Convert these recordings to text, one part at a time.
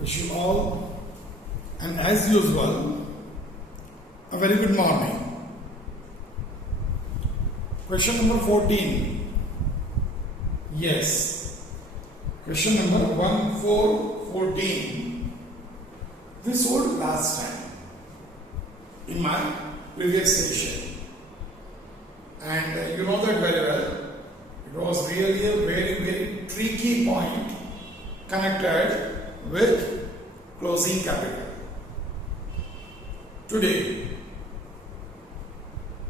Wish you all, and as usual, a very good morning. Question number 14. Yes. Question number 1414. This was last time in my previous session. And you know that very well. It was really a very tricky point connected with closing capital. Today,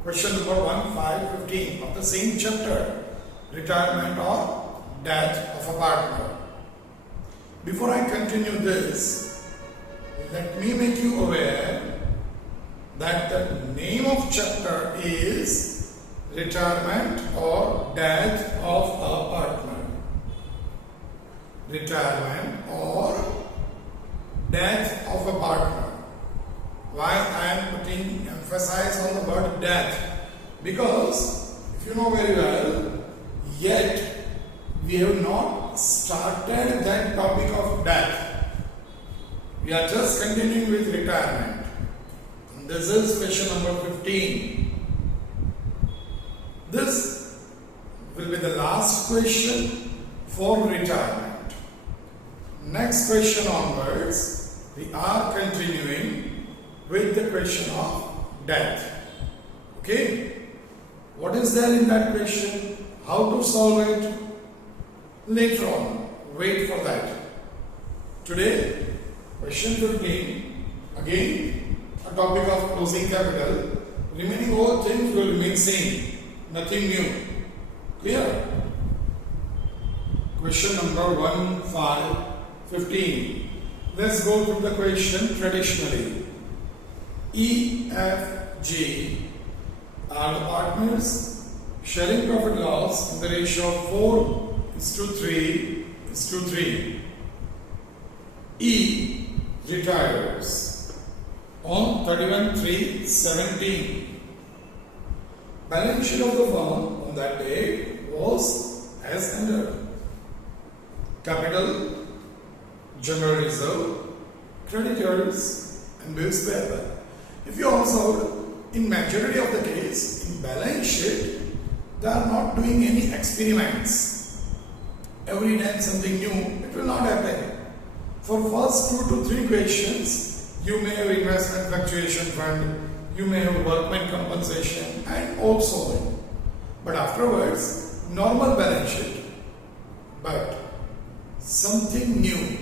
question number 1515 of the same chapter, retirement or death of a partner. Before I continue this, let me make you aware that the name of chapter is retirement or death of a partner. Retirement or death of a partner. Why I am putting emphasis on the word death? Because if you know very well, yet we have not started that topic of death. We are just continuing with retirement. And this is question number 15. This will be the last question for retirement. Next question onwards, we are continuing with the question of death. Okay? What is there in that question? How to solve it? Later on. Wait for that. Today, question 15. Again, a topic of closing capital. Remaining all things will remain same. Nothing new. Clear? Question number 1515. Let's go through the question traditionally. E, F, G are the partners sharing profit loss in the ratio of 4:3:3. E retires on 31/3/17. Balance sheet of the firm on that day was as under: capital, general reserve, creditors, and bills payable. If you observe, in majority of the case, in balance sheet, they are not doing any experiments. Every time something new, it will not happen. For first 2 to 3 questions, you may have investment fluctuation fund, you may have workman compensation, and also. But afterwards, normal balance sheet. But something new,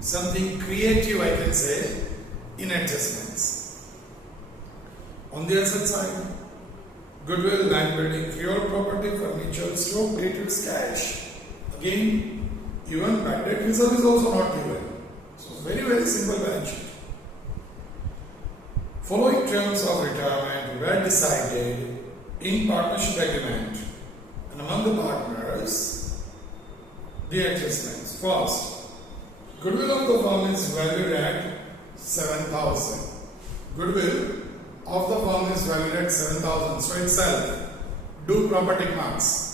something creative, I can say, in adjustments. On the asset side, goodwill, land building, freehold property, furniture, stock, debtors, cash. Again, even bad debt reserve is also not given. So very simple balance sheet. Following terms of retirement were decided in partnership agreement and among the partners. The adjustments. First, goodwill of the firm is valued at 7,000. Goodwill of the firm is valued at 7,000. So itself, do proper tick marks.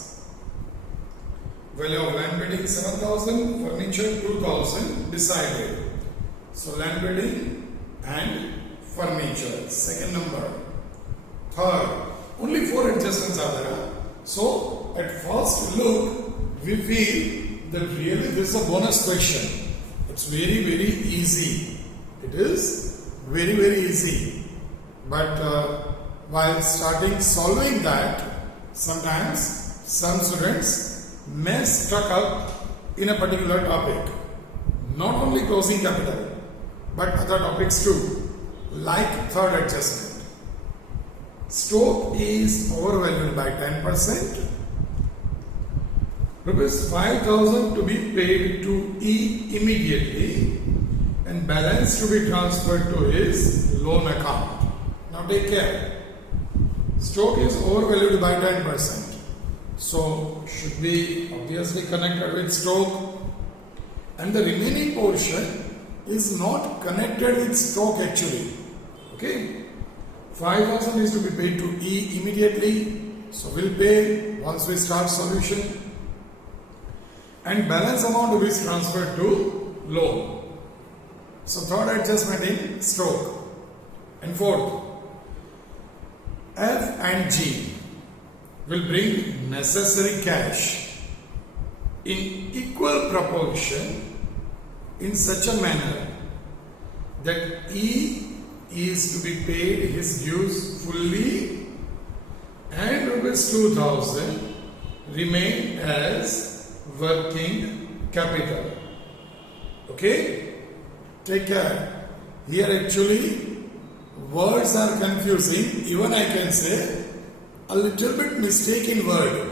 Value of land building 7,000, furniture 2,000 decided. So land building and furniture. Second number. Third, only 4 adjustments are there. So at first look, we feel that really this is a bonus question. It's very easy. It is very easy. But while starting solving that, sometimes some students may stuck up in a particular topic. Not only closing capital, but other topics too, like third adjustment. Stock is overvalued by 10%. Rupees 5,000 to be paid to E immediately and balance to be transferred to his loan account. Now take care. Stock is overvalued by 10%. So should be obviously connected with stock. And the remaining portion is not connected with stock actually. Okay? 5,000 is to be paid to E immediately. So we'll pay once we start solution. And balance amount is transferred to loan. So third adjustment in stroke. And fourth, F and G will bring necessary cash in equal proportion in such a manner that E is to be paid his dues fully and rupees 2000 remain as working capital. Okay? Take care. Here actually words are confusing. Even I can say a little bit mistaken word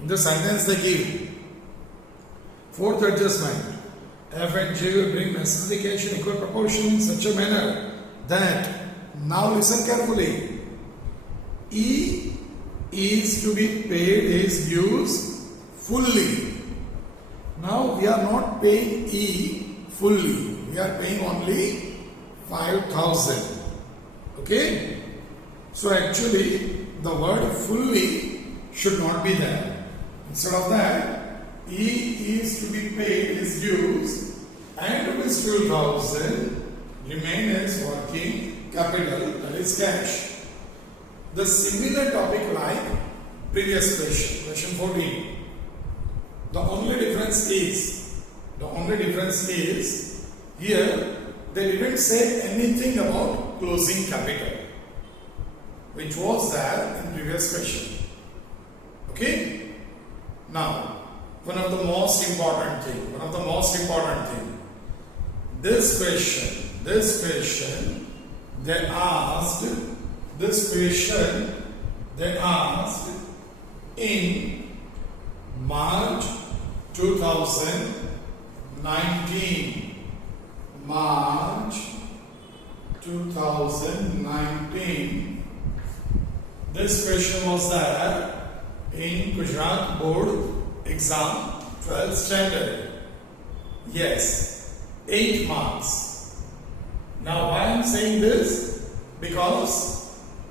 in the sentence they give. Fourth adjustment. F and G will bring necessary cash in equal proportion in such a manner that, now listen carefully, E is to be paid his dues fully. Now we are not paying E fully. We are paying only 5,000. Okay? So actually the word fully should not be there. Instead of that, E is to be paid his dues and rupees 2,000 remain as working capital, that is cash. The similar topic like previous question 14. The only difference is here they didn't say anything about closing capital, which was there in previous question. Okay? Now, one of the most important thing, this question they asked in March 2019. This question was there in Gujarat board exam 12th standard. Yes, 8 marks. Now why I am saying this? Because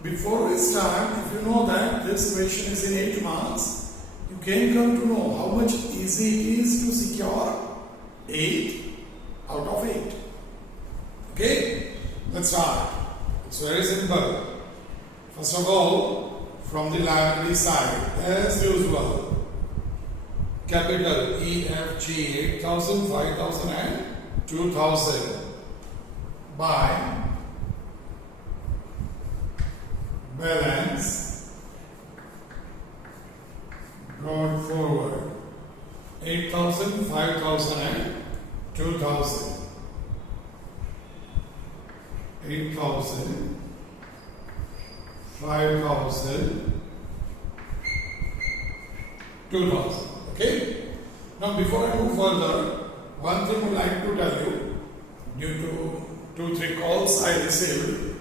before we start, if you know that this question is in 8 marks, you can come to know how much easy it is to secure 8 out of 8. Okay, let's start. It's very simple. First of all, from the liability side, as usual, capital EFG 8,000, 5,000 and 2,000 by balance brought forward 8,000, 5,000 and 2,000. 8,000, 5,000, 2,000. Okay? Now before I move further, one thing I would like to tell you, due to 2-3 calls I received,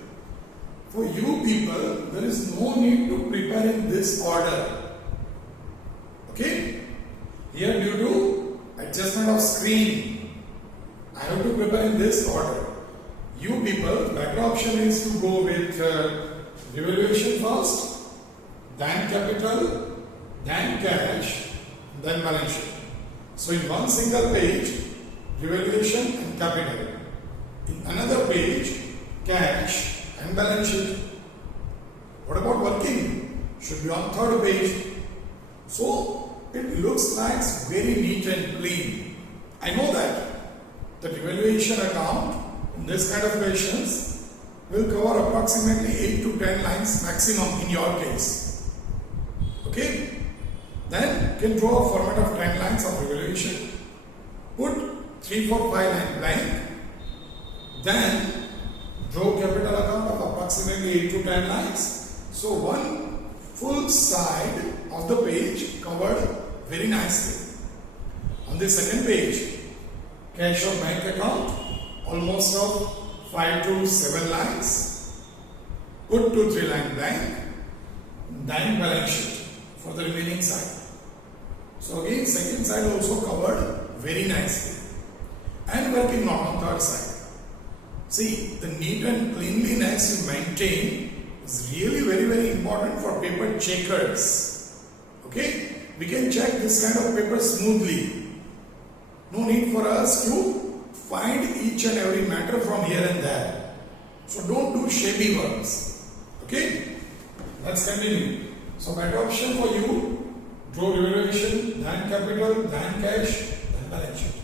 for you people, there is no need to prepare in this order. Okay? Here due to adjustment of screen, I have to prepare in this order. You people, better option is to go with revaluation first, then capital, then cash, then balance sheet. So in one single page, revaluation and capital. In another page, cash and balance sheet. What about working? Should be on third page. So it looks like very neat and clean. I know that the revaluation account in this kind of questions will cover approximately 8 to 10 lines maximum in your case. Okay? Then you can draw a format of 10 lines of revaluation. Put 3, 4, 5 line blank. Then draw capital account of approximately 8 to 10 lines. So one full side of the page covered very nicely. On the second page, cash or bank account, almost of 5 to 7 lines. Put 2, 3 line blank. Then balance sheet for the remaining side. So again, second side also covered very nicely. And working not on third side. See, the neat and cleanliness you maintain is really very, very important for paper checkers. Okay? We can check this kind of paper smoothly. No need for us to find each and every matter from here and there. So don't do shabby works. Okay? Let's continue. So better option for you, draw revaluation, then capital, then cash, then balance sheet.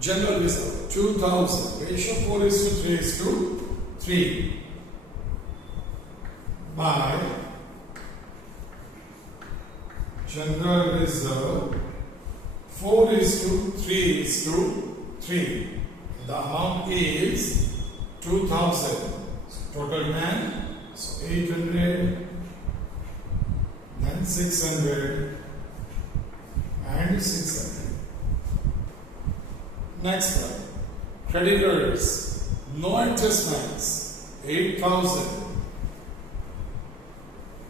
General reserve 2000, ratio 4:3:3 by general reserve 4:3:3. The amount is 2000. Total 10. So 800, then 600 and 600. Next one. Creditors. No adjustments. 8,000.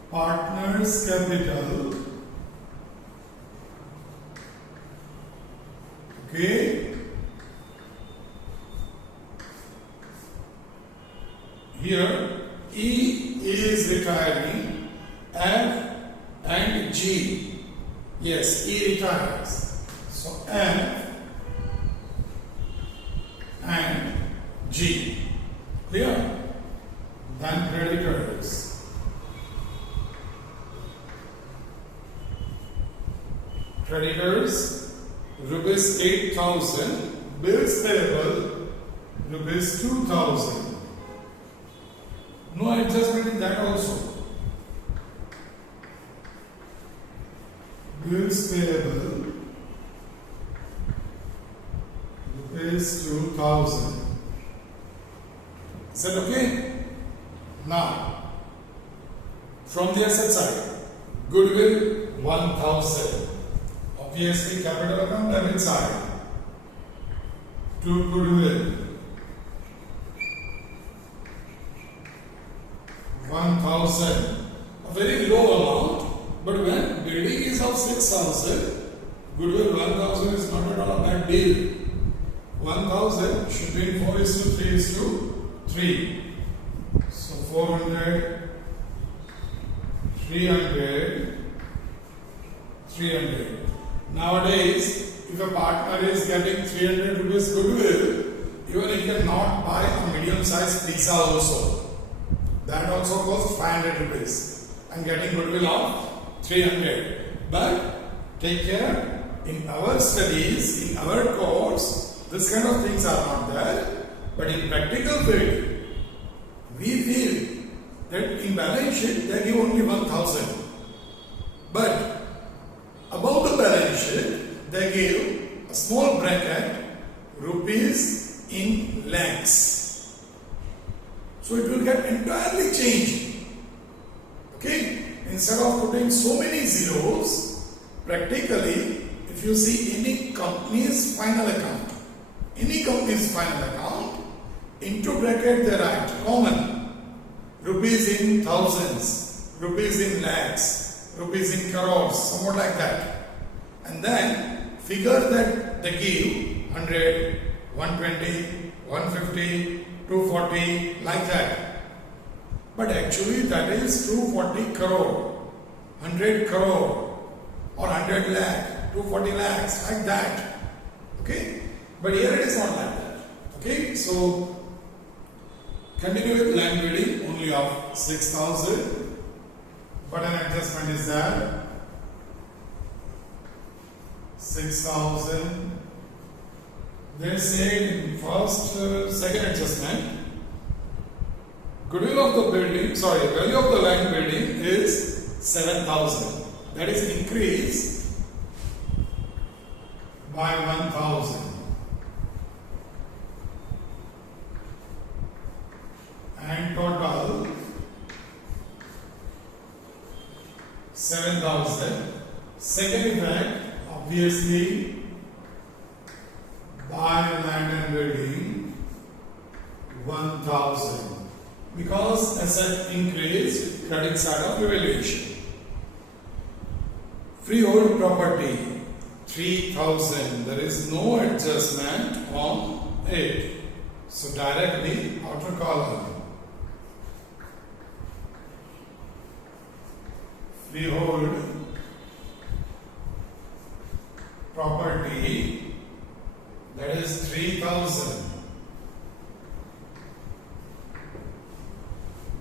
Partners capital. Okay. Here E is retiring, F and G. Yes, E retires. So F and G. Clear? Then creditors. Creditors, rupees 8,000. Bills payable, rupees 2,000. No adjustment in that also. Bills payable, rupees 2,000. Is that okay? Now, from the asset side, goodwill 1,000. Obviously, capital account debit side to goodwill 1,000. A very low amount, but when building is of 6,000, goodwill 1,000 is not at all a bad deal. 1,000 should be 4:3:3. So 400, 300, 300. Nowadays, if a partner is getting 300 rupees goodwill, even he cannot buy a medium-sized pizza also. That also costs 500 rupees. I'm getting goodwill of 300. But take care, in our studies, in our course, this kind of things are not there. But in practical field, we feel that in balance sheet they give only 1,000. But above the balance sheet, they give a small bracket, rupees in lakhs. So it will get entirely changed. Okay? Instead of putting so many zeros, practically, if you see any company's final account, into bracket they write common, rupees in thousands, rupees in lakhs, rupees in crores, somewhat like that. And then figure that they give 100, 120, 150, 240, like that. But actually that is 240 crore, 100 crore, or 100 lakh, 240 lakhs, like that. Okay? But here it is not like that. Okay? So continue with land bidding only of 6,000. But an adjustment is there. 6,000. They say in second adjustment, goodwill of the building, value of the land building is 7,000. That is increased by 1,000. And total 7,000. Second effect, obviously, buy land and building 1,000. Because asset increased, credit side of evaluation. Freehold property 3,000. There is no adjustment on it. So directly outer column. Freehold that is 3,000.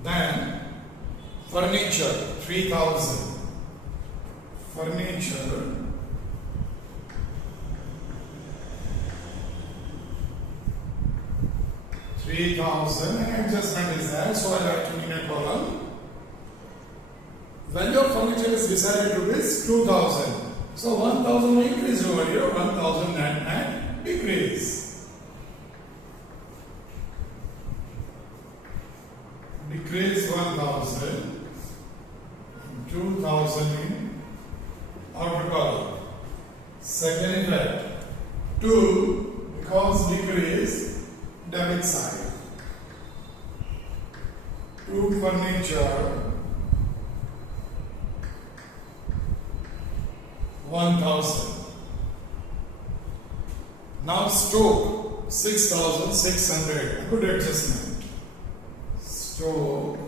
Then furniture 3,000. Furniture 3,000 and adjustment is there, so I write in a column. Value of furniture is decided to be 2,000. So 1,000 increase over here, 1,000 net decrease. Decrease 1,000, 2,000 in outer column. Second effect, 2 because decrease debit side. 2 furniture 1,000. Now stock 6,600. Good adjustment. Stock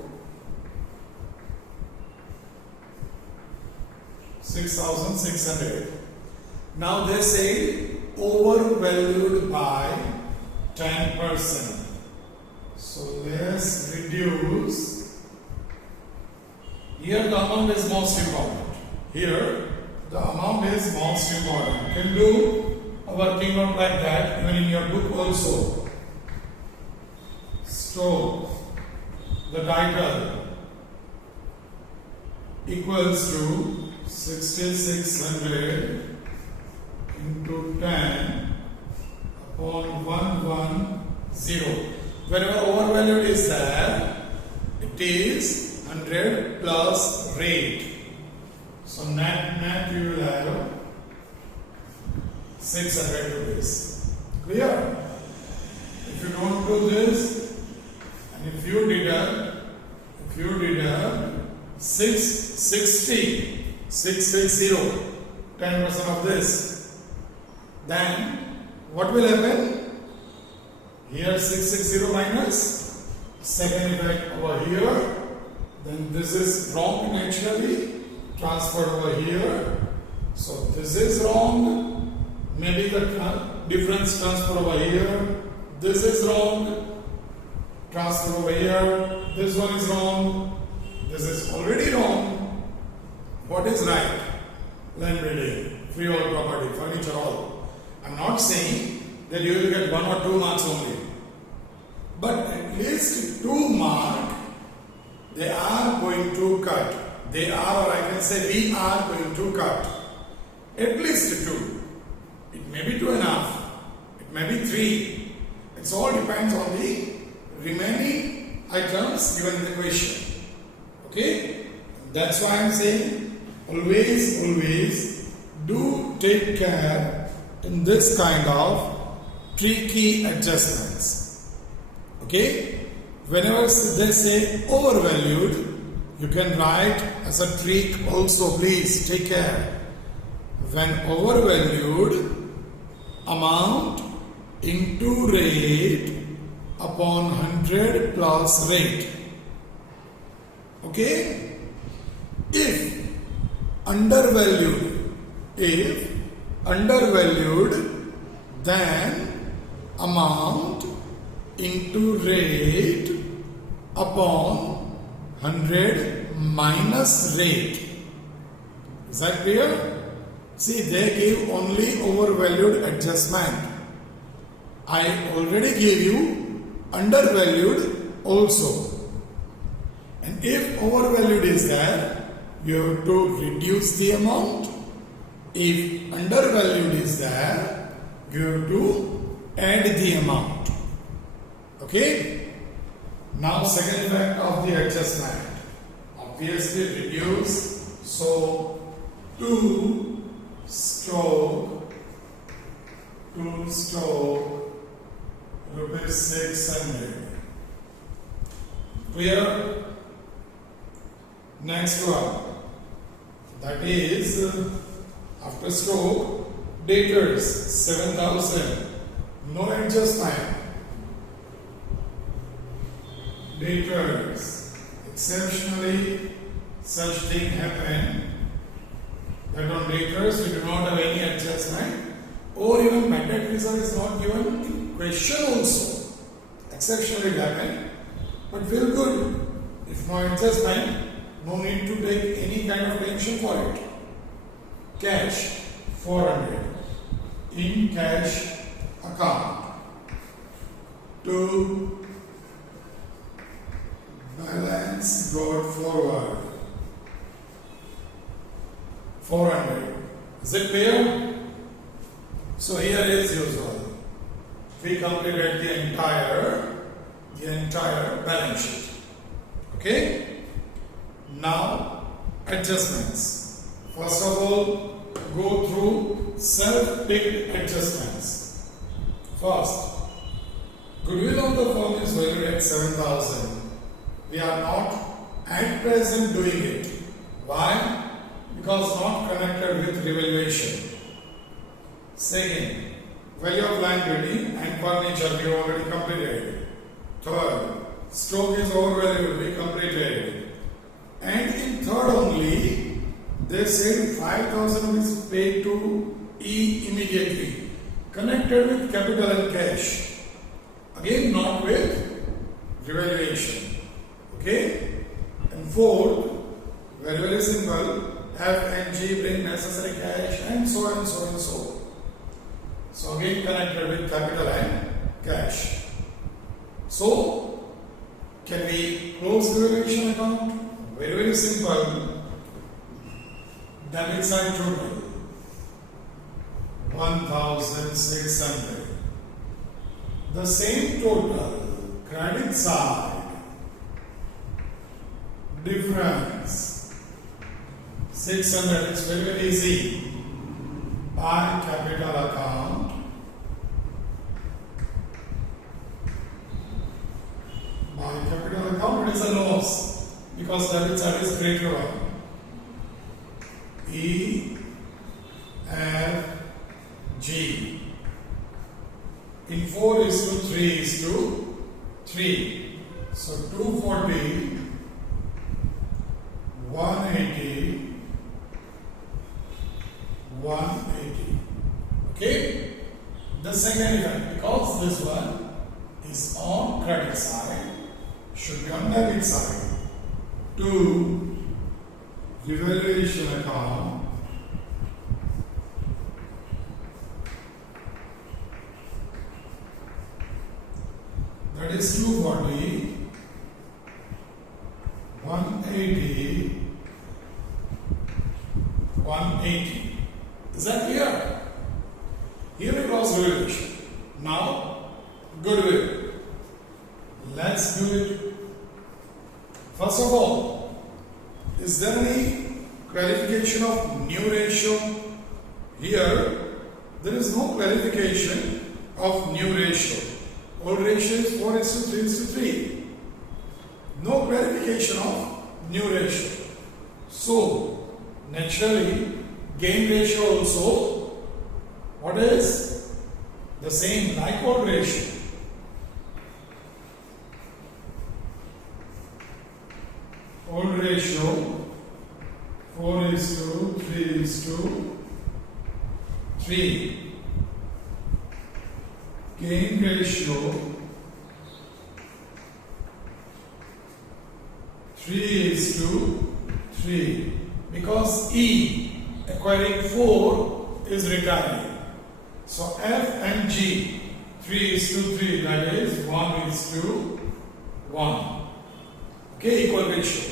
6,600. Now they say overvalued by 10%. So let's reduce. Here the amount is most important. Here the amount is most important. You can do a working note like that even in your book also. So the title equals to 6,600 into 10 upon 110. Whenever overvalued is there, it is 100 plus rate. So net you will have 600 rupees. Clear? If you don't do this, and if you deduct 660, 10% of this, then what will happen? Here 660 minus, second effect over here, then this is wrong naturally, transferred over here. So this is wrong, maybe the difference transfer over here, this is wrong, transfer over here, this one is wrong, this is already wrong. What is right? Land building, freehold property, furniture, all. I am not saying that you will get 1 or 2 marks only, but at least 2 marks they are going to cut. They are, or I can say we are going to cut. At least 2. It may be 2.5. It may be 3. It all depends on the remaining items given in the question. Okay? That's why I am saying always do take care in this kind of tricky adjustments. Okay? Whenever they say overvalued, you can write as a trick also, please take care. When overvalued, amount into rate upon 100 plus rate. Okay? If undervalued, then amount into rate upon 100 minus rate. Is that clear? See, they give only overvalued adjustment. I already gave you undervalued also. And if overvalued is there, you have to reduce the amount. If undervalued is there, you have to add the amount. Okay? Now second effect of the adjustment. Obviously reduce. So 2 stroke rupees 600. Clear? Next one. That is after stroke debtors 7,000. No adjustment. Debtors. Exceptionally, such thing happen that on debtors we do not have any adjustment. or even mandate reserve is not given in question also. Exceptionally happened, but very good. If no adjustment, no need to take any kind of tension for it. Cash 400 in cash account to balance brought forward 400. Is it clear? So here is usual. We completed the entire balance sheet. Okay? Now adjustments. First of all, go through self-picked adjustments. First, goodwill of the firm is valued at 7,000. We are not at present doing it. Why? Because not connected with revaluation. Second, value of land building and furniture we already completed. Third, stock is overvalued, we completed. And in third only, they said 5,000 is paid to E immediately, connected with capital and cash. Again, not with revaluation. Okay? And fourth, very very simple, F and G bring necessary cash and so on and so and so. So again connected with capital and cash. So, can we close the revaluation account? Very very simple. Debit side total 1,600. The same total credit side difference 600. It's very very easy. By capital account it is a loss because debit side is greater one. E F G in 4 is to 3 is to 3. So 240, 180, 180. Okay? The second effect, because this one is on credit side, should be on debit side. 2 revaluation account that is 240, 180, 180. Is that clear? Here it was revaluation. Now goodwill. Let's do it. First of all, is there any clarification of new ratio? Here, there is no clarification of new ratio. Old ratio is 4 is to 3 is to 3. No clarification of new ratio. So, naturally, gain ratio also, what is? The same like old ratio. Old ratio 4 is to 3 is to 3. Gain ratio 3 is to 3 because E acquiring 4 is retiring. So F and G 3 is to 3, that is 1 is to 1. Okay, equal ratio.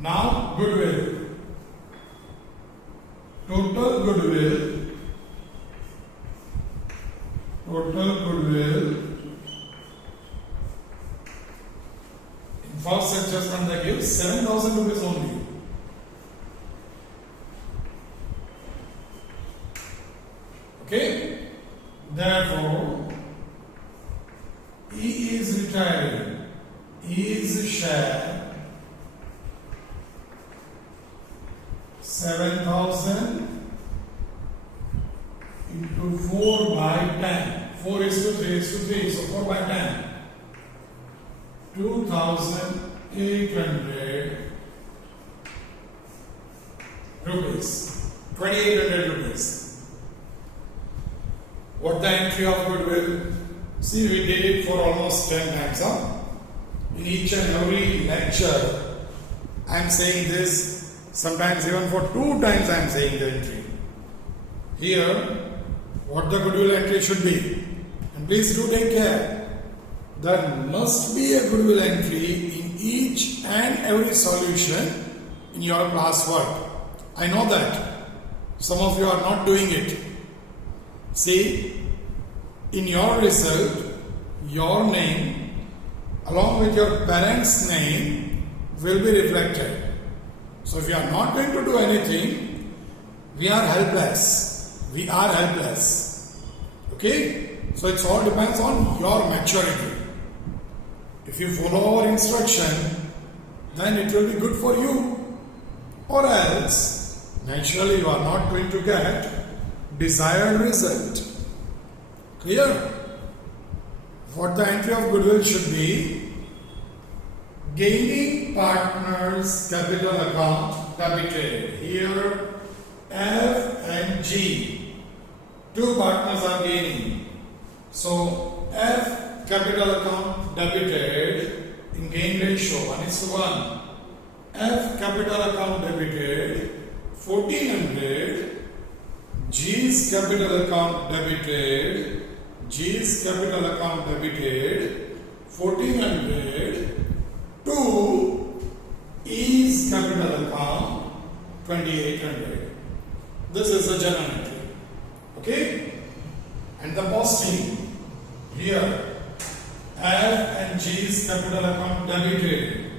Now goodwill. Total goodwill in first adjustment they give 7,000 rupees only. Okay, therefore E is retiring. E's share 7,000 into 4 by 10. 4 is to 3 is to 3, so 4 by 10. 2,800 rupees. 2,800 rupees. What the entry of goodwill? See, we did it for almost 10 times. In each and every lecture, I am saying this. Sometimes even for 2 times I am saying the entry. Here, what the goodwill entry should be. And please do take care. There must be a goodwill entry in each and every solution in your classwork. I know that. Some of you are not doing it. See, in your result, your name along with your parents' name will be reflected. So if you are not going to do anything, we are helpless. We are helpless. Okay? So it all depends on your maturity. If you follow our instruction, then it will be good for you. Or else, naturally you are not going to get desired result. Clear? What the entry of goodwill should be? Gaining partners capital account debited. Here F and G. 2 partners are gaining. So F capital account debited in gain ratio 1:1. F capital account debited 1400. G's capital account debited. G's capital account debited 1400 to E's capital account 2800. This is the journal entry. Okay? And the posting here F and G's capital account debited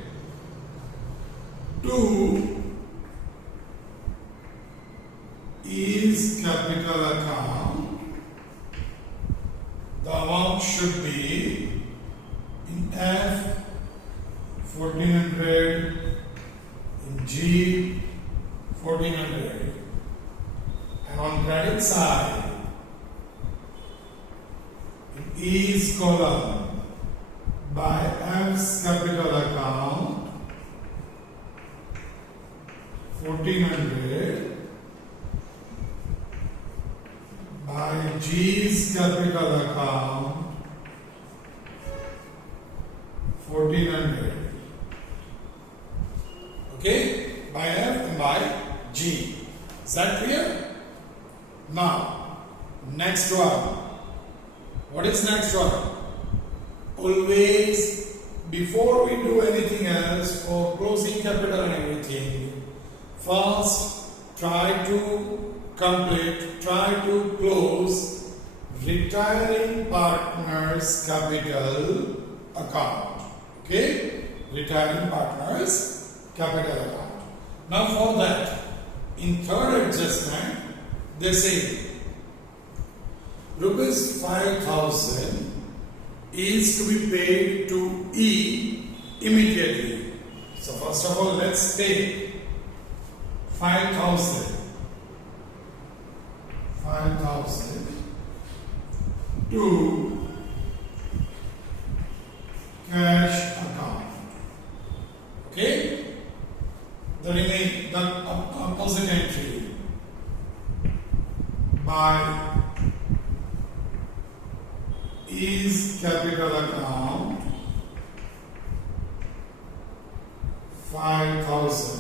to E's capital account. The amount should be in F 1400, in G 1400, and on credit side in E's column by F's capital account 1400 by G's capital account 1400. Okay? By F and by G. Is that clear? Now, next one. What is next one? Always, before we do anything else for closing capital and everything, first try to close retiring partners capital account. Okay? Retiring partners capital account. Now for that, in third adjustment, they say rupees 5,000 is to be paid to E immediately. So first of all, let's take 5,000 to cash account. Okay? The opposite entry by E's capital account 5,000.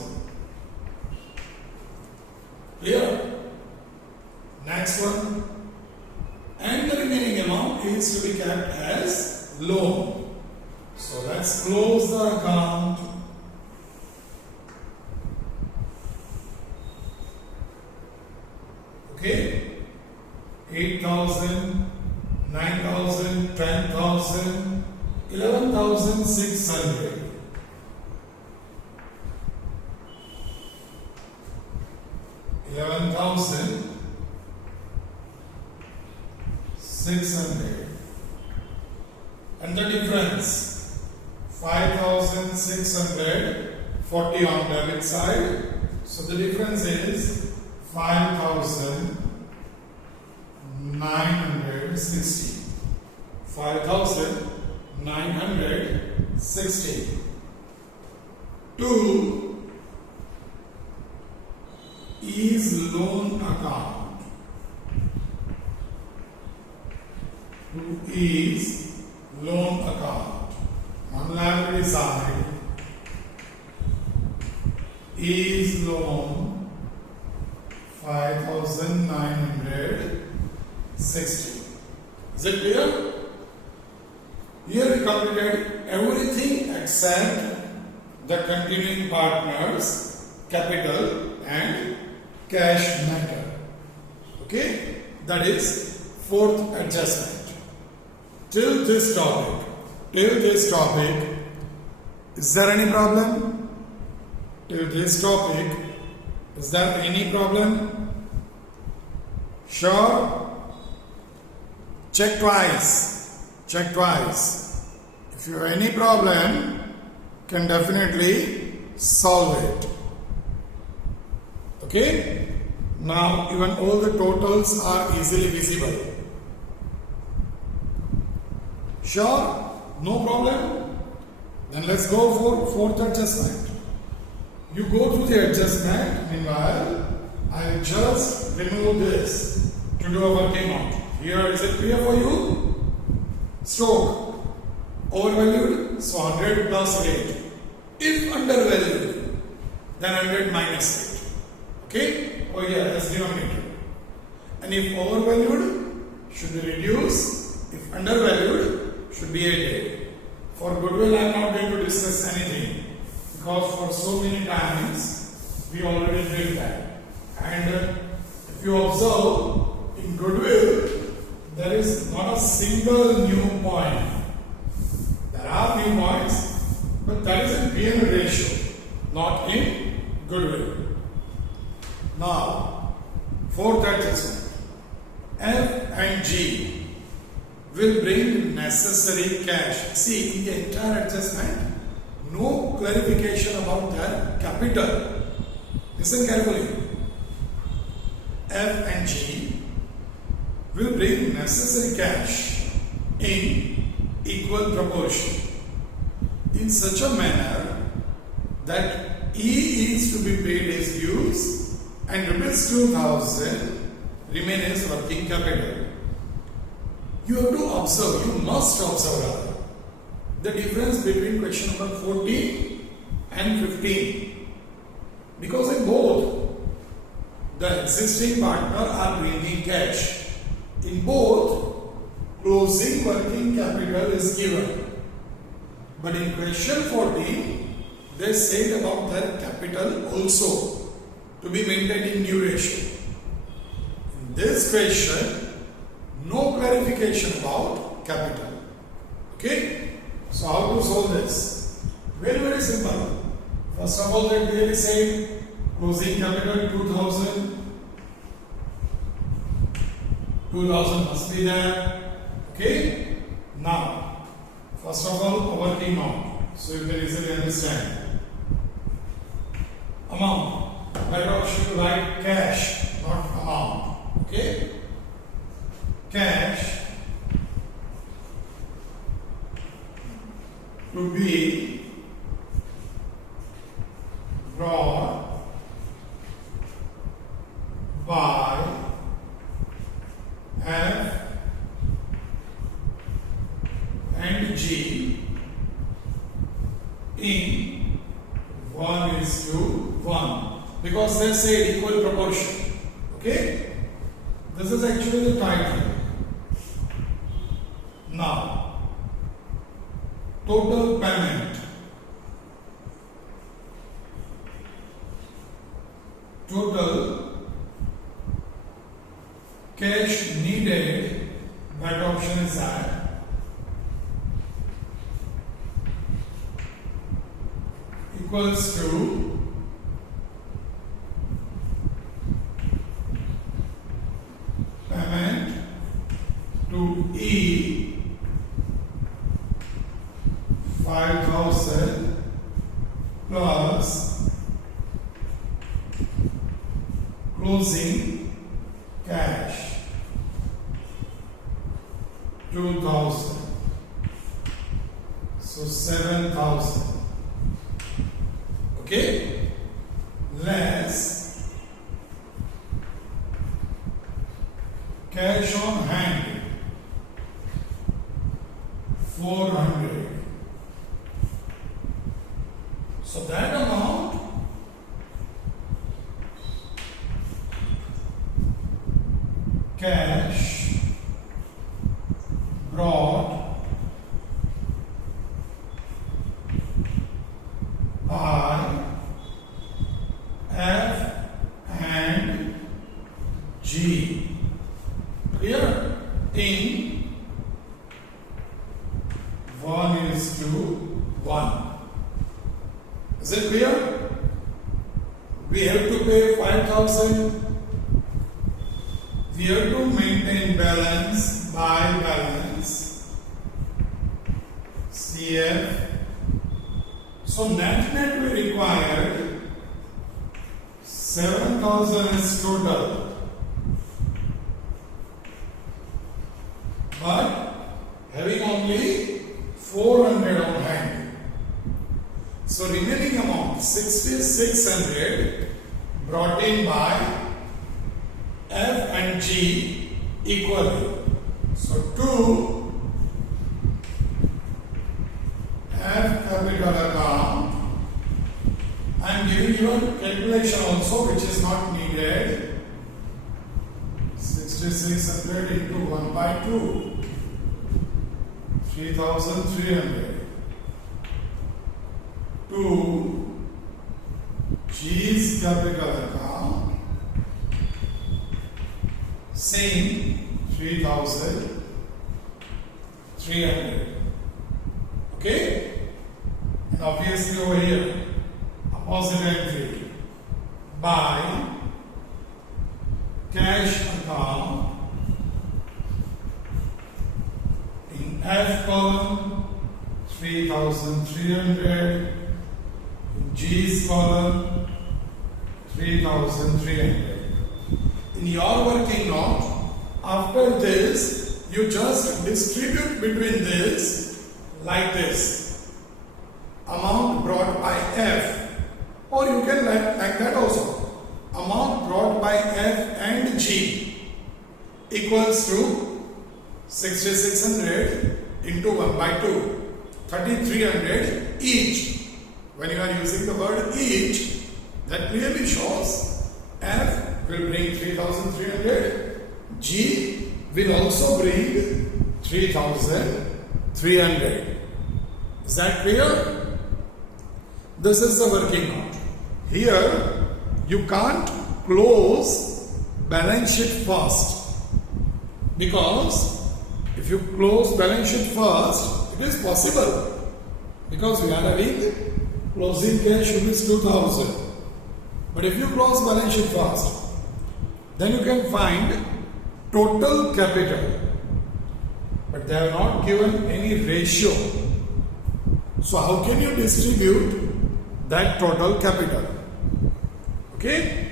Clear? Next one. And the remaining amount is to be kept as loan. So let's close the account. Okay? 8,000, 9,000, 10,000, 11,600. 11,600. And the difference 5,600, 40 on debit side. So the difference is 5,960. 5,960 to E's loan account. to is loan account. On liability side, is loan 5,960. Is it clear? Here we completed everything except the continuing partners, capital and cash matter. Okay? That is fourth adjustment. Till this topic, is there any problem? Till this topic, is there any problem? Sure? Check twice. If you have any problem, can definitely solve it. Okay? Now even all the totals are easily visible. Sure? No problem? Then let's go for fourth adjustment. You go through the adjustment. Meanwhile, I'll just remove this to do a working out. Here, is it clear for you? Stroke. Overvalued, so 100 plus 8. If undervalued, then 100 minus 8. Okay? Oh yeah, that's denominator. And if overvalued, should be reduced. If undervalued, should be added. For goodwill, I am not going to discuss anything, because for so many times we already did that. And if you observe, in goodwill there is not a single new point. There are new points, but that is in P&L ratio, not in goodwill. Now, fourth adjustment. F and G will bring necessary cash. See, in the entire adjustment, no clarification about their capital. Listen carefully. F and G will bring necessary cash in equal proportion in such a manner that E is to be paid as dues and rupees 2,000 remain as working capital. You have to observe, you must observe rather, the difference between question number 14 and 15. Because in both, the existing partner are bringing cash. In both, closing working capital is given. But in question 14, they said about their capital also to be maintained in new ratio. In this question, no clarification about capital. Okay? So how to solve this? Very, very simple. First of all, they clearly say closing capital 2,000. 2,000 must be there. Okay? Now, first of all, working amount. So you can easily understand. Amount. Better option to write cash, not amount. Okay? Cash to be brought by F and G in 1:1, because they say equal proportion. Okay? This is actually the title. Now, total payment. Total cash needed, that option is that. Equals to payment to E 5,000 plus closing cash 2,000, so 7,000. Okay, less cash on hand 400. So that amount cash brought by F and G. Clear? In 1:1. Is it clear? We have to pay 5,000. We have to maintain balance by balance. CF. So net we required 7,000 is total. But having only 400 on hand. So remaining amount 6,600 brought in by F and G equally. So 2 F capital account. I am giving you a calculation also which is not needed. 6,600 into 1/2. 3,300. 2 G's capital account. Same 3,300. Okay? And obviously over here, opposite entry by cash account in F column 3,300, in G's column 3,300. In your working note, after this, you just distribute between this like this. Amount brought by F, or you can write like that also. Amount brought by F and G equals to 6,600 into 1/2, 3,300 each. When you are using the word each, that clearly shows F will bring 3,300, G will also bring 3,300. Is that clear? This is the working note. Here, you can't close balance sheet first, because if you close balance sheet first, it is possible, because we are having closing cash rupees 2,000. But if you close balance sheet first, then you can find total capital, but they have not given any ratio. So how can you distribute that total capital? Okay?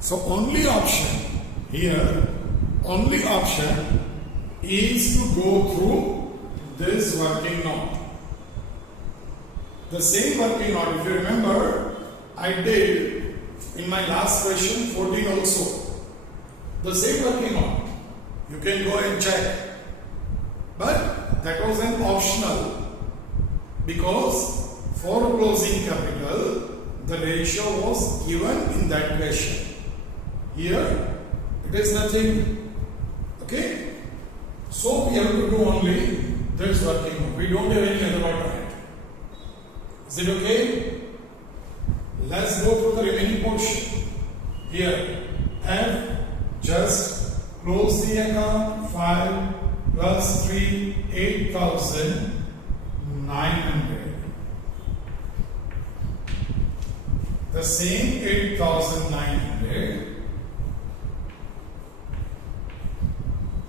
So only option here, only option is to go through this working note. The same working note, if you remember, I did in my last question 14 also. The same working note. You can go and check. But that was an optional, because for closing capital, the ratio was given in that question. Here, it is nothing. Okay? So we have to do only this working note. We don't have any other alternate. Is it okay? Let's go through the remaining portion. Here, F, just close the account. 5 plus 3, 8,900. The same 8,900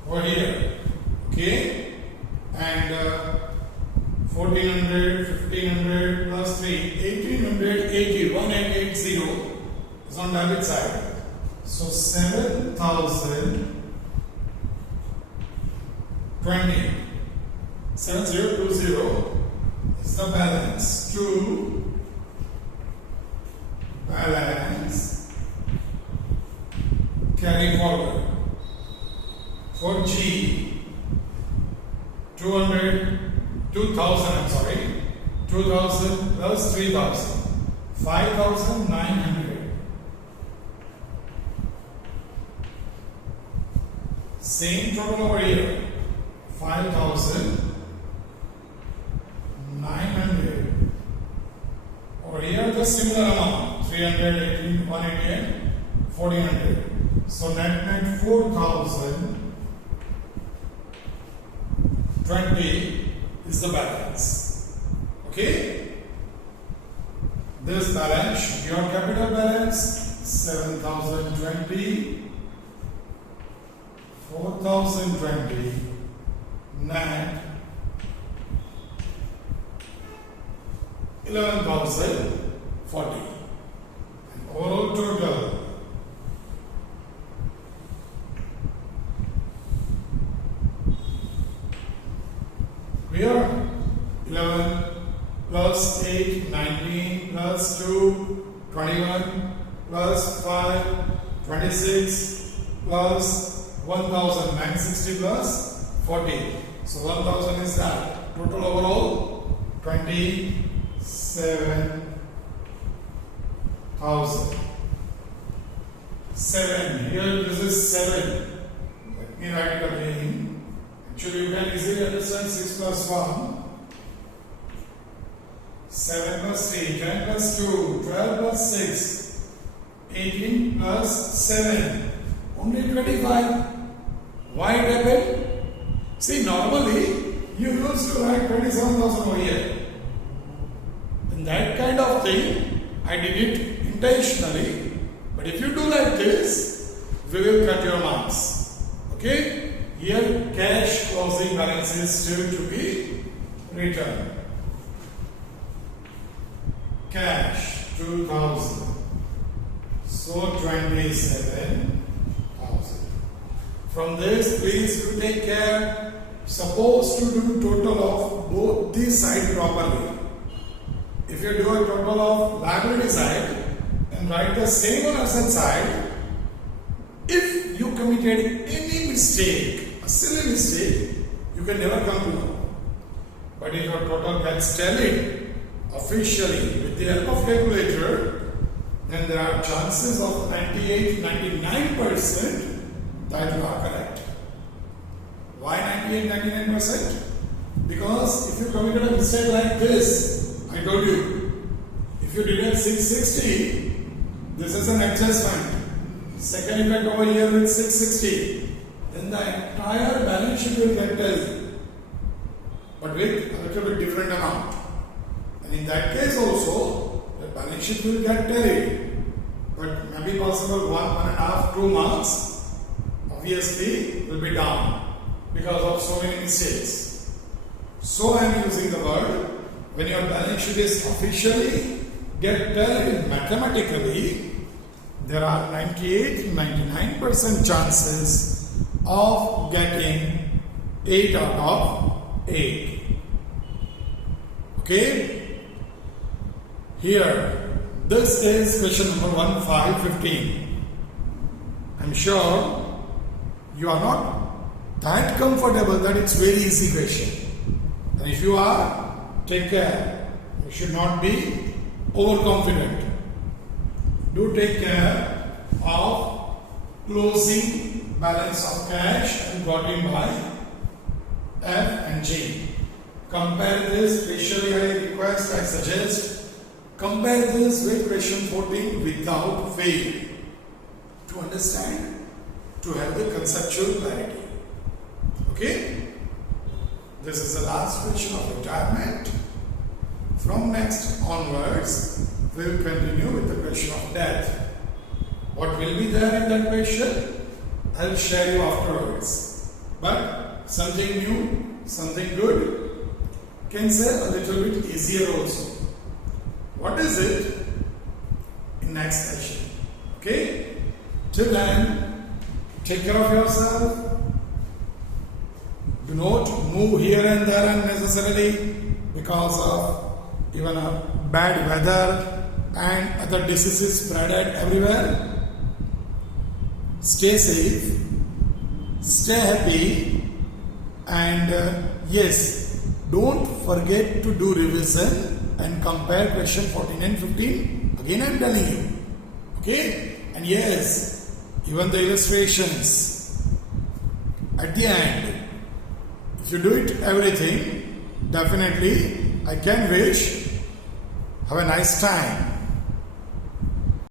over here. Okay? And 1,400, 1,500 plus 3, 1,880, 1,880 is on debit side. So 7,020. 7,020 is the balance. To balance carry forward. For G, 200 2000, I'm sorry, 2000 plus 3000, 5900. Same total over here, 5900. Over here, the similar amount, 318, 180, and 1400. So net 4020 is the balance. Okay? This balance should be your capital balance, 7020, 4020, net 11,040. And overall total we are 11 plus 8, 19 plus 2, 21 plus 5, 26 plus 1,960 plus 40. So 1,000 is that. Total overall 27,000. 7. Here this is 7. Let me write it again. Actually, you can easily understand 6 plus 1. 7 plus 3, 10 plus 2, 12 plus 6, 18 plus 7. Only 25. Why it happened? See, normally you used to write 27,000 over here. And that kind of thing, I did it intentionally. But if you do like this, we will cut your marks. Okay? Here, cash closing balance is still to be returned. Cash 2,000. So 27,000. From this, please you take care. Suppose to do total of both these sides properly. If you do a total of liability side and write the same on asset side, if you committed any mistake, a silly mistake, you can never come to know. But if your total gets tallied officially with the help of calculator, then there are chances of 98-99% that you are correct. Why 98-99%? Because if you committed a mistake like this, I told you, if you did at 660, this is an adjustment. Second effect over here with 660, then the entire balance sheet will get tallied, but with a little bit different amount. And in that case also, the balance sheet will get tallied, but maybe possible 1.5, 2 marks obviously will be down because of so many mistakes. So I am using the word, when your balance sheet is officially get tallied mathematically, there are 98-99% chances of getting 8 out of 8. Okay? Here, this is question number 1515. I'm sure you are not that comfortable that it's very easy question. And if you are, take care. You should not be overconfident. Do take care of closing balance of cash and brought in by F and G. Compare this, especially I request, I suggest, compare this with question 14 without fail to understand, to have the conceptual clarity. Okay? This is the last question of retirement. From next onwards, we will continue with the question of death. What will be there in that question? I will share you afterwards. But something new, something good, can say a little bit easier also. What is it? In next session. Okay? Till then, take care of yourself. Do not move here and there unnecessarily because of even a bad weather and other diseases spread everywhere. Stay safe, stay happy, and yes, don't forget to do revision and compare question 14 and 15. Again I am telling you. Okay? And yes, even the illustrations at the end, if you do it everything, definitely I can wish have a nice time.